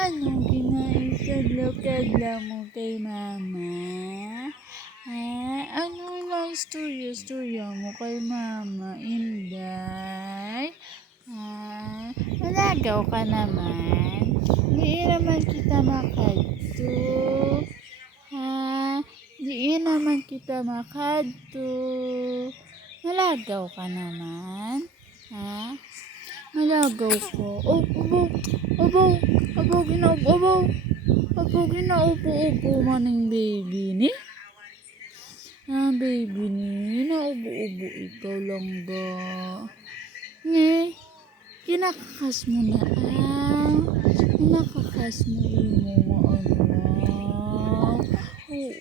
Anong kinaisagla-kagla mo kay mama? Ha? Ano lang istorya mo kay mama, Inday? Ha? Malagaw ka naman? Di naman kita makadto. Ha? Di naman kita makadto. Malagaw ka naman? Ha? Malagaw ko. Oh, ginaupo maning baby ni. Baby ni, naubo-ubo ikaw lang ba? Nge, kinakakas mo na Kinakakas mo mo Oo,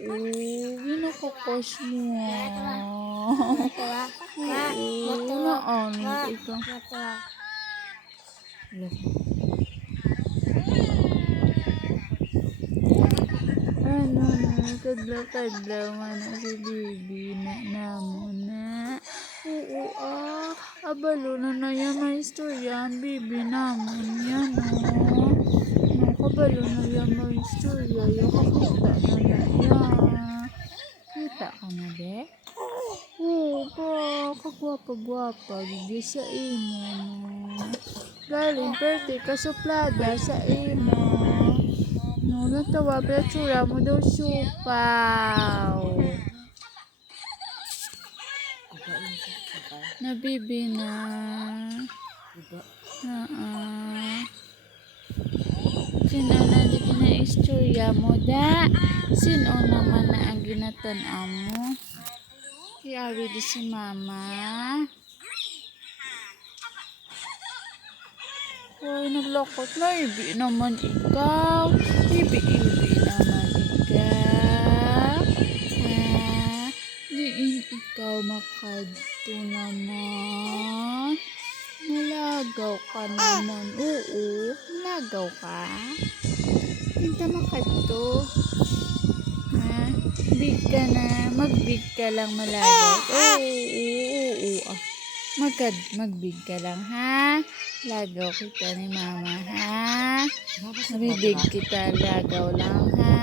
kinakakas mo Oo, naano ikaw. Ano na, kadlaw-kadlaw man na si baby na namo na. Oo abalo na yan may istorya ang baby namon yan no. Kabalo na yan may istorya yung kakita na yan. Kita ka na be? Oo pa, kagwapa-gwapa gigi sa imo no. Galing perte kasuplada sa imo. No, natawa pero tsura mo daw supaw. Nabibi na. Sino na di kinaistorya mo da? Sino naman na ang ginatan mo? Kiawi di si mama. Hoy, naglokot na. Ibi naman ikaw. Ibi naman ikaw. Diin ikaw makadto naman. Malagaw ka naman. Oo, malagaw ka. Pinta makadto. Big ka na. Magbig ka lang malagaw. Oo. Magbig ka lang ha. Lagaw kita ni mama ha. Mabibig kita lagaw lang ha.